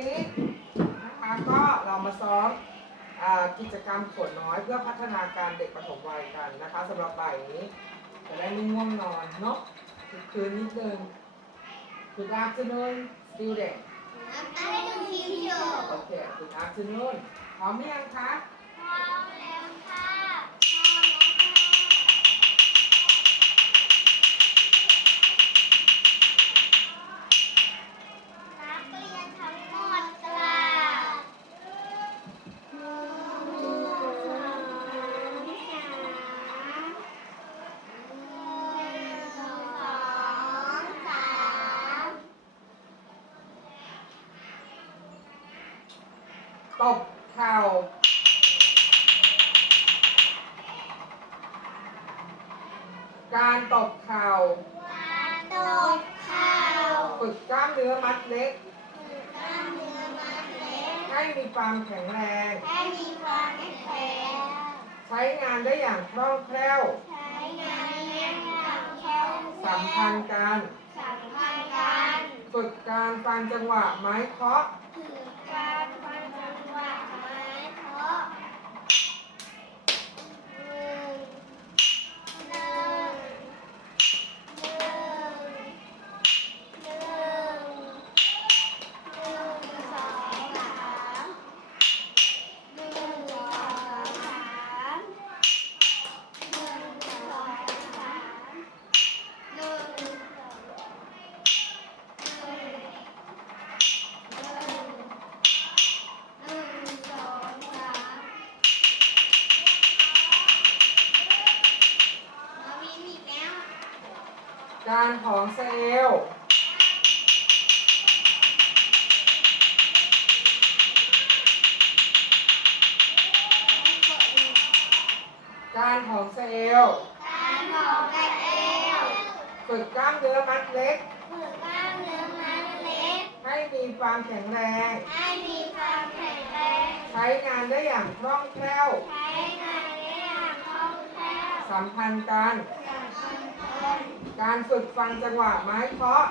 นี้นะคะก็เรามาซ้อมอ่ากิจกรรมขวดน้อยเพื่อพัฒนาการเด็กปฐมวัยกันนะคะสำหรับบ่ายนี้ จะได้ไม่ง่วงนอนเนาะคือคืนนิดนึง Good afternoon student ให้ดูทีวีโอโอเค Good afternoon พร้อมหรือยังคะ บเข่าการตบเข่าการตบเข่าฝึกกล้ามเนื้อมัดเล็กฝึกกล้ามเนื้อมัดเล็ก ให้มีความแข็งแรง ให้มีความแข็งแรง ใช้งานได้อย่างคล่องแคล่ว ใช้งานได้อย่างแข็งแรงสัมพันธ์กันสัมพันธ์กัน ฝึกการฟังจังหวะไม้เคาะถือการ การของเซลล์การของเซลล์การของกระเอวฝึกกล้ามเนื้อมัดเล็ก ฝึกกล้ามเนื้อมัดเล็ก ให้มีความแข็งแรง ให้มีความแข็งแรง ใช้งานได้อย่างคล่องแคล่ว ใช้งานได้อย่างคล่องแคล่ว สัมพันธ์กันสัมพันธ์ การฝึกฟังจังหวะไม้เคาะ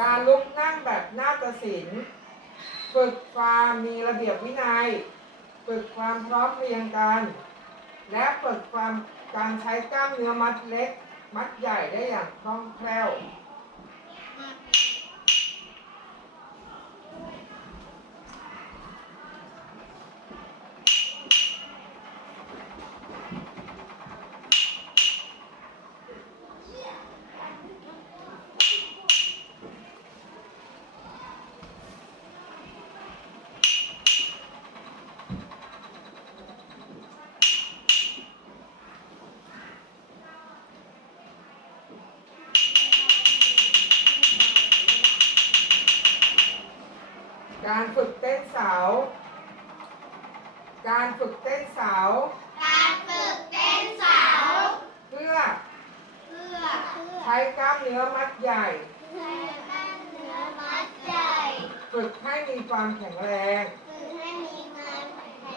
การลุกนั่งแบบนาฏศิลป์ฝึกความมีระเบียบวินัย ฝึกความพร้อมเพรียงกัน และฝึกความการใช้กล้ามเนื้อมัดเล็ก มัดใหญ่ได้อย่างคล่องแคล่ว เต้นเสาการฝึกเต้นเสาการฝึกเต้นเสาเพื่อเพื่อเพื่อใช้กล้ามเนื้อมัดใหญ่ให้กล้ามเนื้อมัดใหญ่ ฝึกให้มีความแข็งแรงฝึกให้มีความแข็งแร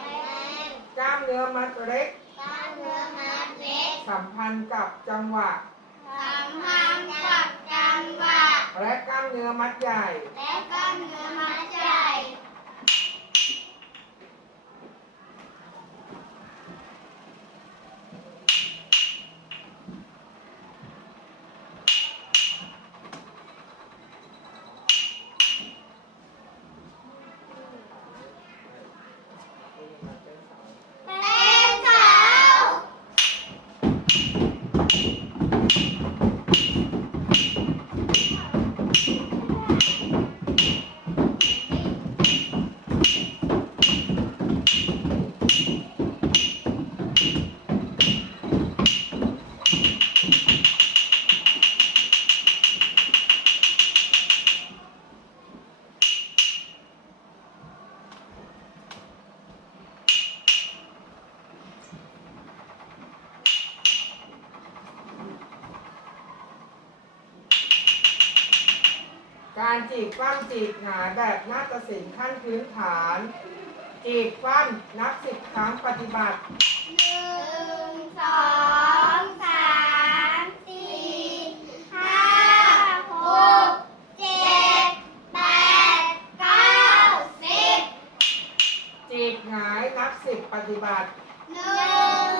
งกล้ามเนื้อมัดเล็กกล้ามเนื้อมัดเล็ก สัมพันธ์กับจังหวะสัมพันธ์กับจังหวะและกล้ามเนื้อมัดใหญ่ และกล้ามเนื้อมัดใหญ่ จีบคว่ำจีบหงายแบบนาฏศิลป์ขั้นพื้นฐาน จีบคว่ำนับสิบครั้งปฏิบัติหนึ่งสองสามสี่ห้าหกเจ็ดแปดเก้าสิบจีบหงายนับสิบปฏิบัติหนึ่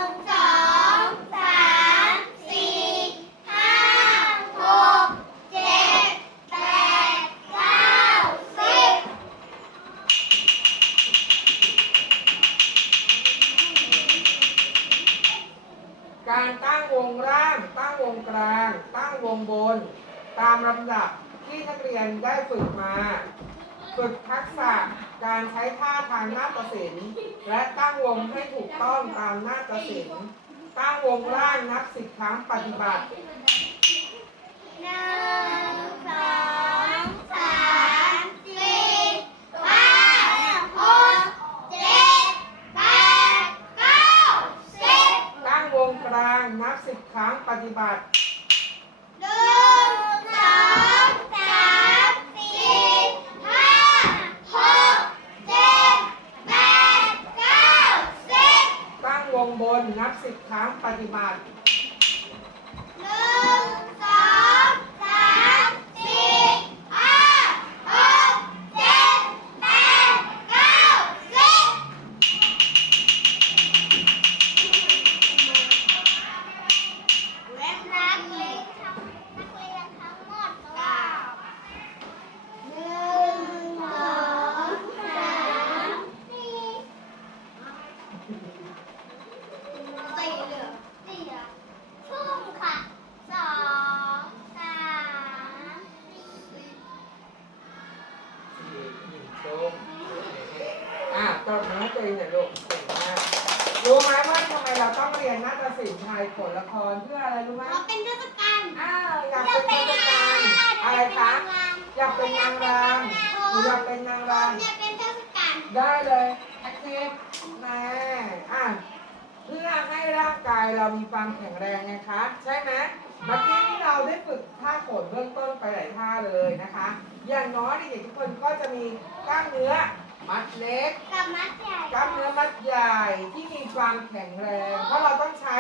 งสอง การตั้งวงร่าง ตั้งวงกลาง ตั้งวงบน ตามลำดับที่นักเรียนได้ฝึกมา ฝึกทักษะการใช้ท่าทางนาตศิลป์และตั้งวงให้ถูกต้องตามนาตศิลป์ตั้งวงร่างนับสิบครั้งปฏิบัติหนึ่งสองสามสี่ห้าหกเจ็ดแปดเก้าสิบ ตั้งวงกลางนับสิบครั้งป ฏิบัติหนึ่งสองสามสี่ห้าหกเจ็ดแปดเก้าสิบตั้งวงบนนับสิบครั้งปฏิบัติ ห ลละครเพื่ออะไรรู้ไหมเราเป็นเทศกาลอ้าวอยากเป็นเทศกาลอะไรคะอยากเป็นนางรำหนูอยากเป็นนางรอยากเป็นเทศกาลำได้เลยแอคทีฟแม่อะเพื่อให้ร่างกายเรามีความแข็งแรงไงคะใช่ไหมเมื่อกี้ที่เราได้ฝึกท่าโขนเบื้องต้นไปหลายท่าเลยนะคะ อย่างน้อยเด็กๆทุกคนก็จะมีกล้ามเนื้อมัดเล็กกับมัดใหญ่กล้ามเนื้อมัดใหญ่ที่มีความแข็งแรง เพราะเราต้องใช้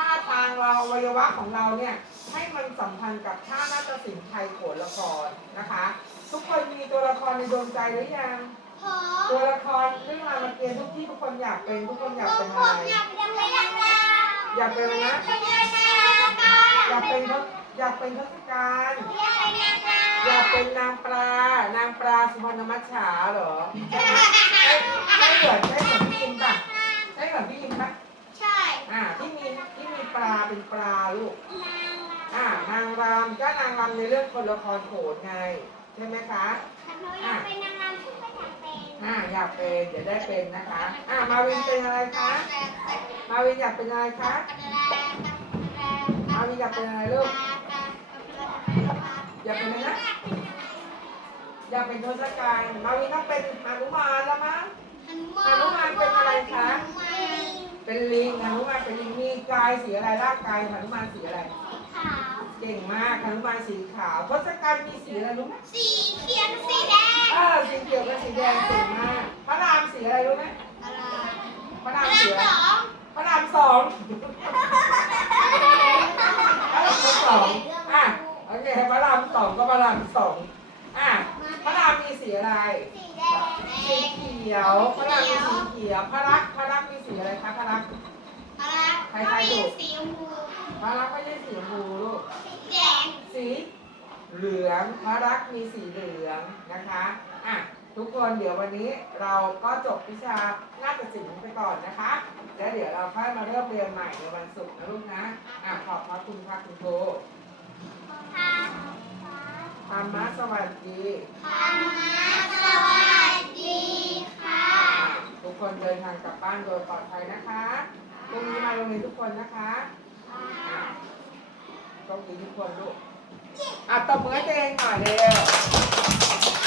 ท่าทางเราอวัยวะของเราเนี่ยให้มันสัมพันธ์กับท่านาฏศิลป์ไทยโขนละครนะคะ ทุกคนมีตัวละครในดวงใจหรือยัง พอตัวละครเรื่องรามเกียรติ์ทุกที่ทุกคนอยากเป็นทุกคนอยากทุเป็กนคอะไรนอยากเป็นนางรำอยากเป็นอะไรนะอยากเป็นนางรำอยากเป็นทศอยากเป็นทศกัณฐ์อยากเป็นนางรำอยากเป็นนางปลานางปลาสุพรรณมัจฉาเหรอใช่ไหมใช่ใช่เหมือนใช่เหมือนพี่ยิมปะใช่เหมือนพี่ยิมปะใช่ อ่าที่มีที่มีปลาเป็นปลาลูกนางรำอ่านางรำก็นางรำในเรื่องคนละครโขนไง ใช่ไหมคะหนูอยากเป็นนางรำที่ไม่อยากเป็นอ่าอยากเป็นเดี๋ยวได้เป็นนะคะ อ่ามาวินเป็นอะไรคะ มาวินอยากเป็นอะไรคะ มาวินอยากเป็นอะไรลูก อยากเป็นอะไรนะ อยากเป็นทศกัณฐ์มาวินต้องเป็นหนุมานแล้วมั้ง เป็นลิงหนุมานเป็นลิง มี กายสีอะไรร่างกายหนุมานสีอะไรเก่งมากหนุมานสีขาวทศกัณฐ์มีสีอะไรรู้ไหมสีเขียวสีแดงเออสีเขียวกับสีแดงเก่งมากพระรามสีอะไรรู้ไหมอะไรพระรามน้สีอะไรสองพระรามสองพระรามสองอะโอเคพระรามสองก็พระรามสองอะพระรามมีสีอะไร สีแดงสีเขียวพระรามมีสีเขียวพระรักพระรักมีสีอะไรคะพระรัก อะไรก็มีสีชมพูพระรักไม่ใช่สีชมพูลูกสีแดงสีเหลืองพระรักมีสีเหลืองนะคะอะทุกคนเดี๋ยววันนี้เราก็จบวิชานาฏศิลป์ไปก่อนนะคะ แล้วเดี๋ยวเราค่อยมาเริ่มเรียนใหม่ในวันศุกร์นะลูกนะอะขอบพระคุณค่ะคุณครูค่ะธรรมะสวัสดีค่ะสวัสดีค่ะอะ ทุกคนเดินทางกลับบ้านโดยปลอดภัยนะคะ พรุ่งนี้มาโรงเรียนทุกคนนะคะอะโชคดีทุกคนลูกอะตบมือให้ตัวเองหน่อยเร็ว